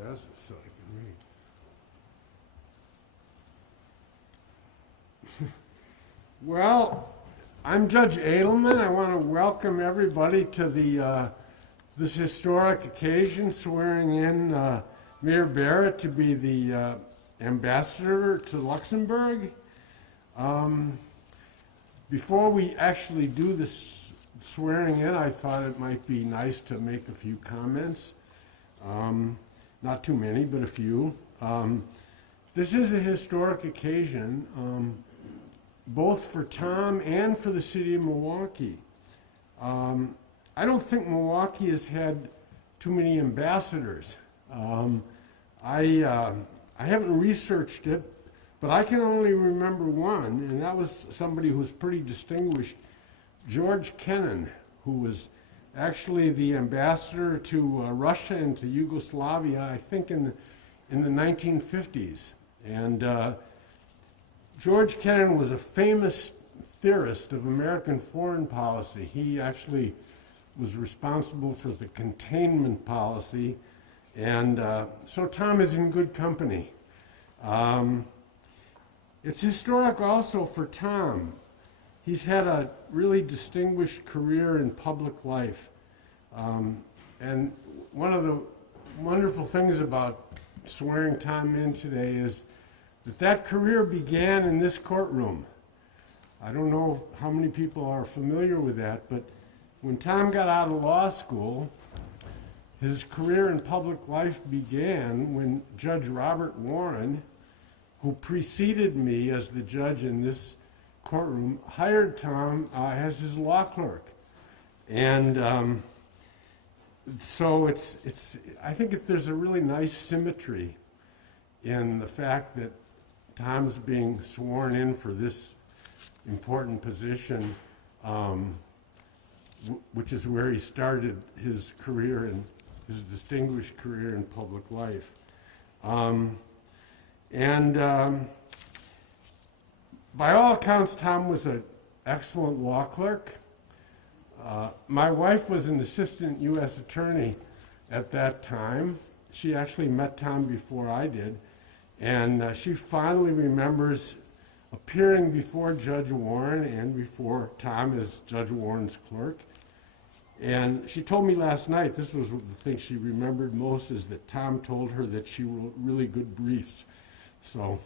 glasses so I can read. Well, I'm Judge Edelman. I want to welcome everybody to this historic occasion, swearing in Mayor Barrett to be the ambassador to Luxembourg. Before we actually do this swearing in, I thought it might be nice to make a few comments. Not too many, but a few. This is a historic occasion, both for Tom and for the city of Milwaukee. I don't think Milwaukee has had too many ambassadors. I haven't researched it, but I can only remember one, and that was somebody who was pretty distinguished, George Kennan, who was actually the ambassador to Russia and to Yugoslavia, I think in the 1950s. And George Kennan was a famous theorist of American foreign policy. He actually was responsible for the containment policy, and so Tom is in good company. It's historic also for Tom. He's had a really distinguished career in public life. And one of the wonderful things about swearing Tom in today is that career began in this courtroom. I don't know how many people are familiar with that, but when Tom got out of law school, his career in public life began when Judge Robert Warren, who preceded me as the judge in this courtroom, hired Tom as his law clerk. And so I think there's a really nice symmetry in the fact that Tom's being sworn in for this important position, which is where he started his career and his distinguished career in public life. By all accounts, Tom was an excellent law clerk. My wife was an assistant U.S. attorney at that time. She actually met Tom before I did, and she fondly remembers appearing before Judge Warren and before Tom as Judge Warren's clerk. And she told me last night, this was the thing she remembered most, is that Tom told her that she wrote really good briefs. So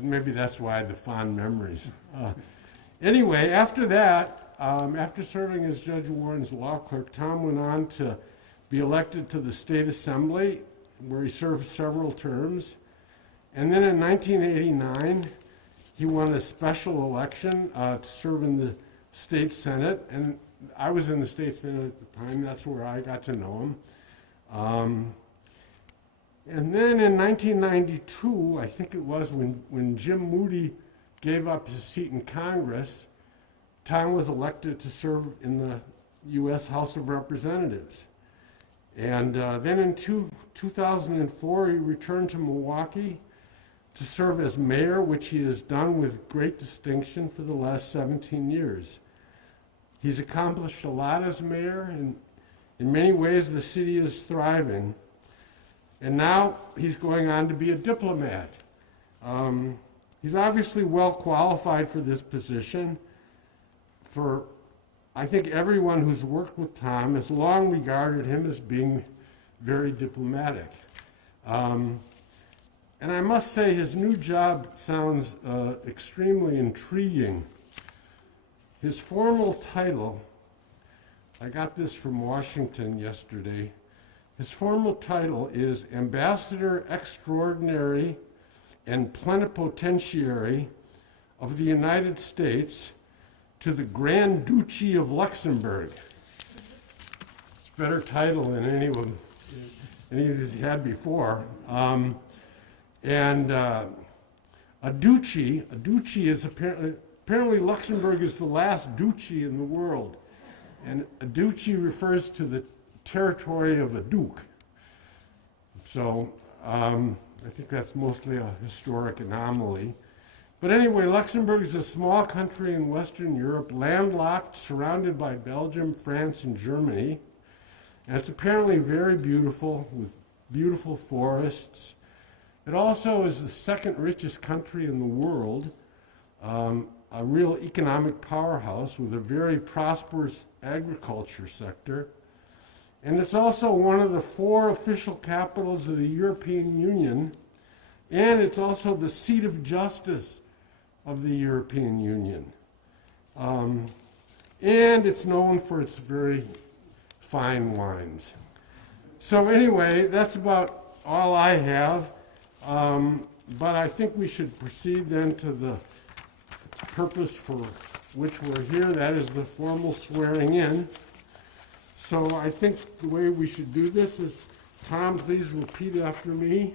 maybe that's why the fond memories. Anyway, after that, after serving as Judge Warren's law clerk, Tom went on to be elected to the State Assembly, where he served several terms. And then in 1989, he won a special election to serve in the State Senate. And I was in the State Senate at the time. That's where I got to know him. And then in 1992, I think it was, when Jim Moody gave up his seat in Congress, Tom was elected to serve in the U.S. House of Representatives. And then in 2004, he returned to Milwaukee to serve as mayor, which he has done with great distinction for the last 17 years. He's accomplished a lot as mayor, and in many ways the city is thriving. And now he's going on to be a diplomat. He's obviously well qualified for this position. I think everyone who's worked with Tom has long regarded him as being very diplomatic. And I must say his new job sounds extremely intriguing. His formal title, I got this from Washington yesterday, his formal title is Ambassador Extraordinary and Plenipotentiary of the United States to the Grand Duchy of Luxembourg. It's a better title than any of these he had before. A duchy is apparently Luxembourg is the last duchy in the world. And a duchy refers to the territory of a duke. So I think that's mostly a historic anomaly. But anyway, Luxembourg is a small country in Western Europe, landlocked, surrounded by Belgium, France, and Germany. And it's apparently very beautiful, with beautiful forests. It also is the second richest country in the world, a real economic powerhouse with a very prosperous agriculture sector. And it's also one of the 4 official capitals of the European Union, and it's also the seat of justice of the European Union. And it's known for its very fine wines. So anyway, that's about all I have. But I think we should proceed then to the purpose for which we're here. That is the formal swearing in. So I think the way we should do this is, Tom, please repeat after me.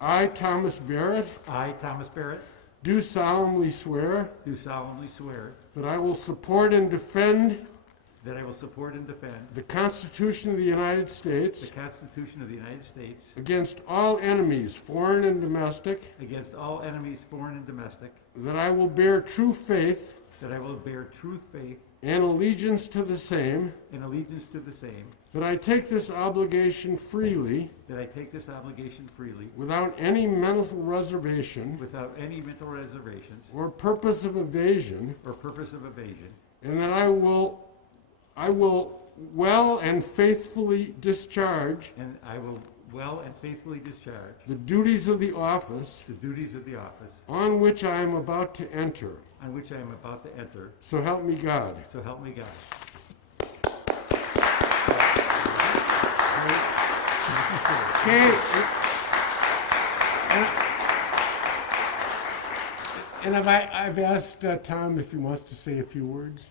I, Thomas Barrett, I, Thomas Barrett, do solemnly swear do solemnly swear that I will support and defend that I will support and defend the Constitution of the United the States Constitution of the United States against all enemies, foreign and domestic, against all enemies, foreign and domestic, that I will bear true faith that I will bear true faith and allegiance to the same, and allegiance to the same, that I take this obligation freely that I take this obligation freely without any mental reservation without any mental reservations or purpose of evasion, or purpose of evasion, and that I will well and faithfully discharge and I will well and faithfully discharge the duties of the office the duties of the office on which I am about to enter. on which I am about to enter. So help me God. So help me God. Okay. And I've asked Tom if he wants to say a few words.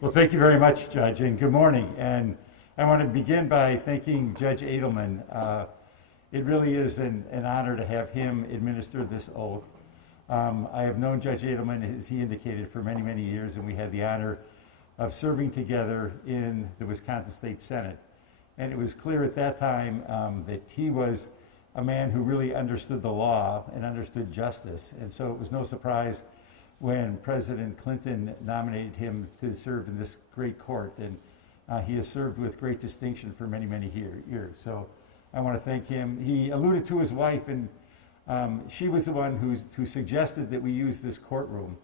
Well, thank you very much, Judge, and good morning. And I want to begin by thanking Judge Edelman. It really is an honor to have him administer this oath. I have known Judge Edelman, as he indicated, for many, many years, and we had the honor of serving together in the Wisconsin State Senate. And it was clear at that time that he was a man who really understood the law and understood justice. And so it was no surprise when President Clinton nominated him to serve in this great court. And he has served with great distinction for many, many years. So I want to thank him. He alluded to his wife, and she was the one who suggested that we use this courtroom.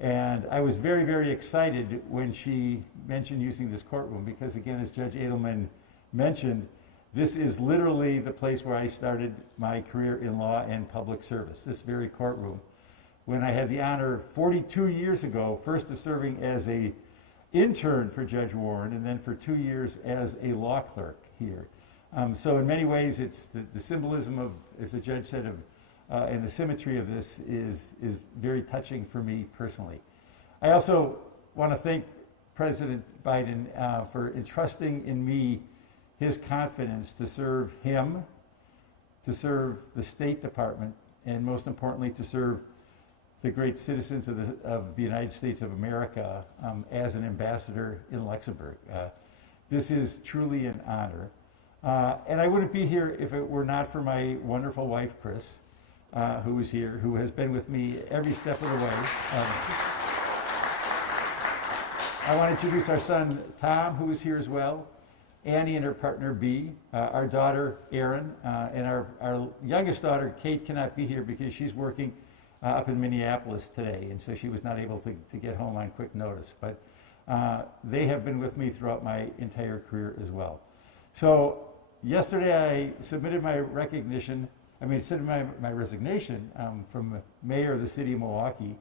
And I was very, very excited when she mentioned using this courtroom because, again, as Judge Edelman mentioned, this is literally the place where I started my career in law and public service, this very courtroom, when I had the honor 42 years ago, first of serving as an intern for Judge Warren and then for 2 years as a law clerk here. So in many ways, it's the symbolism of, as the judge said, and the symmetry of this is very touching for me personally. I also want to thank President Biden for entrusting in me his confidence to serve him, to serve the State Department, and most importantly, to serve the great citizens of the United States of America as an ambassador in Luxembourg. This is truly an honor. And I wouldn't be here if it were not for my wonderful wife, Chris, who is here, who has been with me every step of the way. I want to introduce our son, Tom, who is here as well, Annie and her partner, Bee, our daughter, Erin, and our youngest daughter, Kate, cannot be here because she's working up in Minneapolis today, and so she was not able to get home on quick notice. But they have been with me throughout my entire career as well. So yesterday I submitted my resignation from mayor of the city of Milwaukee,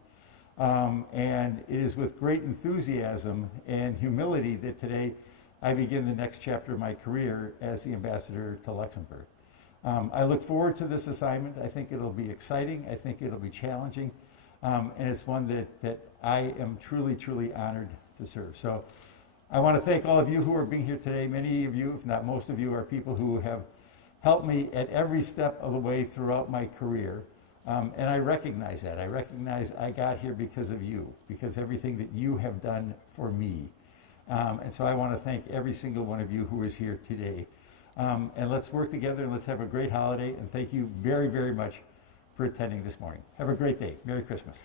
and it is with great enthusiasm and humility that today I begin the next chapter of my career as the ambassador to Luxembourg. I look forward to this assignment. I think it'll be exciting. I think it'll be challenging, and it's one that I am truly, truly honored to serve. So I want to thank all of you who are being here today. Many of you, if not most of you, are people who have helped me at every step of the way throughout my career. And I recognize that. I recognize I got here because of you, because everything that you have done for me. And so I want to thank every single one of you who is here today. And let's work together and let's have a great holiday. And thank you very, very much for attending this morning. Have a great day. Merry Christmas.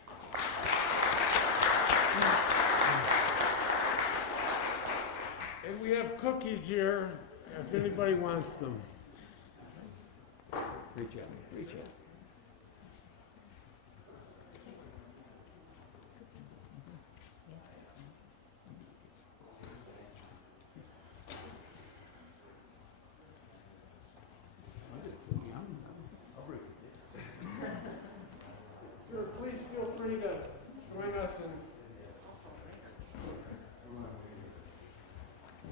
And we have cookies here, if anybody wants them. Reach out, reach out. Sure, please feel free to join us in